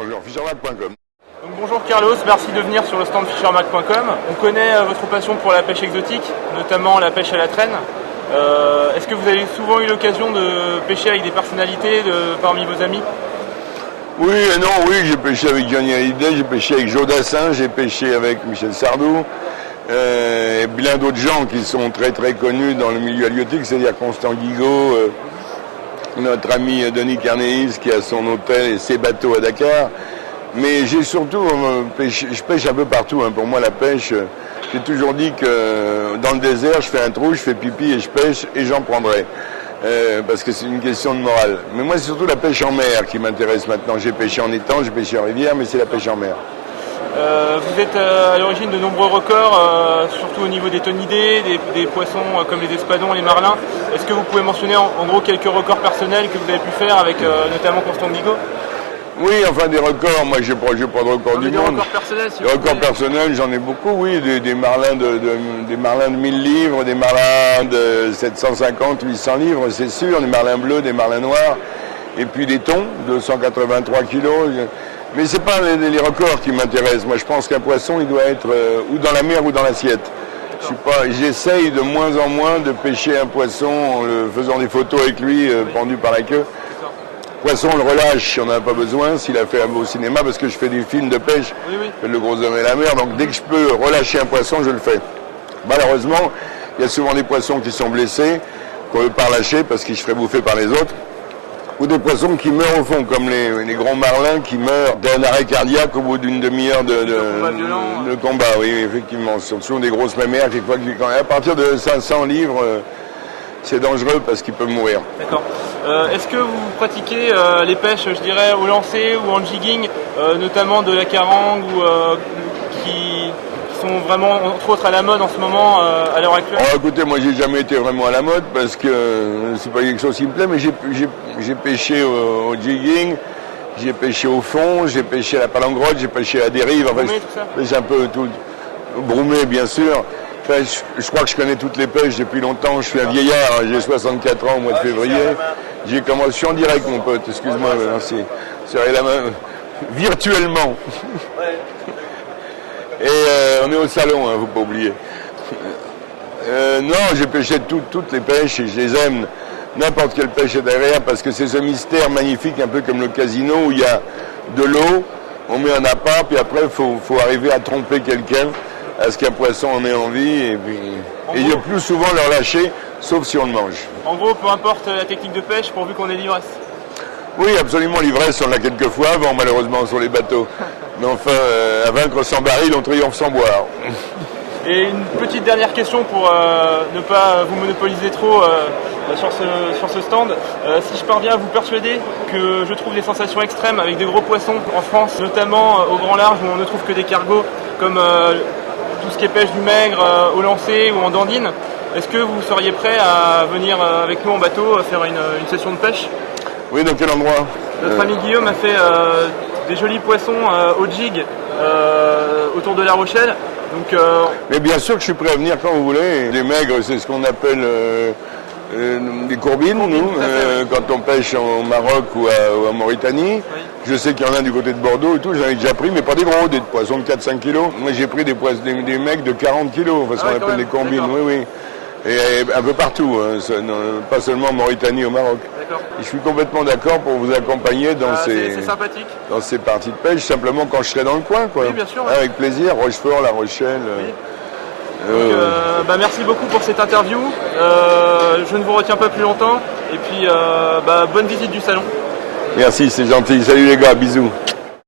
Bonjour, fisherman.com. Bonjour Carlos, merci de venir sur le stand fisherman.com. On connaît votre passion pour la pêche exotique, notamment la pêche à la traîne. Est-ce que vous avez souvent eu l'occasion de pêcher avec des personnalités parmi vos amis? Oui et non, oui, j'ai pêché avec Johnny Hallyday, j'ai pêché avec Joe Dassin, j'ai pêché avec Michel Sardou, et plein d'autres gens qui sont très très connus dans le milieu halieutique, c'est-à-dire Constant Guigaud, notre ami Denis Carnéis qui a son hôtel et ses bateaux à Dakar. Mais j'ai surtout je pêche un peu partout. Pour moi, la pêche, j'ai toujours dit que dans le désert, je fais un trou, je fais pipi et je pêche et j'en prendrai. Parce que c'est une question de morale. Mais moi, c'est surtout la pêche en mer qui m'intéresse maintenant. J'ai pêché en étang, j'ai pêché en rivière, mais c'est la pêche en mer. Vous êtes à l'origine de nombreux records, surtout au niveau des tonidés, des poissons comme les espadons, les marlins. Est-ce que vous pouvez mentionner en gros quelques records personnels que vous avez pu faire avec notamment Constant Guigaud? Oui, enfin des records, moi j'ai pas de record du monde. Des records personnels, si des records personnels, j'en ai beaucoup, oui, des marlins des marlins de 1000 livres, des marlins de 750, 800 livres, c'est sûr, des marlins bleus, des marlins noirs, et puis des thons, 283 kilos. Mais c'est pas les records qui m'intéressent. Moi je pense qu'un poisson, il doit être ou dans la mer ou dans l'assiette. J'essaye de moins en moins de pêcher un poisson en faisant des photos avec lui pendu par la queue. Poisson, on le relâche si on n'en a pas besoin, s'il a fait un beau cinéma, parce que je fais des films de pêche, Le Gros Homme et la Mer, donc dès que je peux relâcher un poisson, je le fais. Malheureusement, il y a souvent des poissons qui sont blessés, qu'on ne veut pas relâcher parce qu'ils se feraient bouffer par les autres, ou des poissons qui meurent au fond, comme les gros marlins qui meurent d'un arrêt cardiaque au bout d'une demi-heure de combat. Oui, effectivement, ce sont souvent des grosses mémères, à partir de 500 livres, c'est dangereux parce qu'ils peuvent mourir. D'accord. Est-ce que vous pratiquez les pêches, je dirais, au lancer ou en jigging, notamment de la carangue qui sont vraiment, entre autres, à la mode en ce moment, à l'heure actuelle? Écoutez, moi, j'ai jamais été vraiment à la mode parce que c'est pas quelque chose qui me plaît, mais j'ai pêché au jigging, j'ai pêché au fond, j'ai pêché à la palangrotte, j'ai pêché à dérive. J'ai un peu tout broumé, bien sûr. Enfin, je crois que je connais toutes les pêches depuis longtemps. Je suis un vieillard, j'ai 64 ans au mois de février. J'ai commencé, je suis en direct, mon pote, excuse-moi, c'est la main, virtuellement. Et on est au salon, faut pas oublier. Non, j'ai pêché toutes les pêches et je les aime. N'importe quelle pêche est derrière parce que c'est ce mystère magnifique, un peu comme le casino où il y a de l'eau, on met un appât, puis après il faut arriver à tromper quelqu'un, à ce qu'un poisson en ait envie, et il y a plus souvent le relâcher, sauf si on le mange. En gros, peu importe la technique de pêche, pourvu qu'on ait l'ivresse. Oui, absolument, l'ivresse, on l'a quelquefois avant, malheureusement, sur les bateaux. Mais enfin, à vaincre sans baril, on triomphe sans boire. Et une petite dernière question pour ne pas vous monopoliser trop sur ce stand. Si je parviens à vous persuader que je trouve des sensations extrêmes avec des gros poissons en France, notamment au grand large où on ne trouve que des cargos, comme tout ce qui est pêche du maigre au lancer ou en dandine, est-ce que vous seriez prêt à venir avec nous en bateau faire une session de pêche? Oui, dans quel endroit? Notre ami Guillaume a fait des jolis poissons au jig autour de La Rochelle. Donc, mais bien sûr que je suis prêt à venir quand vous voulez. Les maigres, c'est ce qu'on appelle des courbines, nous, quand on pêche au Maroc ou en Mauritanie. Oui. Je sais qu'il y en a du côté de Bordeaux et tout, j'en ai déjà pris, mais pas des gros, des poissons de 4-5 kilos. Moi j'ai pris des mecs de 40 kilos, parce qu'on appelle des courbines, oui. Et un peu partout, pas seulement en Mauritanie, au Maroc. Et je suis complètement d'accord pour vous accompagner dans ces parties de pêche, simplement quand je serai dans le coin, quoi. Oui, bien sûr. Avec plaisir, Rochefort, La Rochelle. Oui. Donc, merci beaucoup pour cette interview. Je ne vous retiens pas plus longtemps. Et puis, bonne visite du salon. Merci, c'est gentil. Salut les gars, bisous.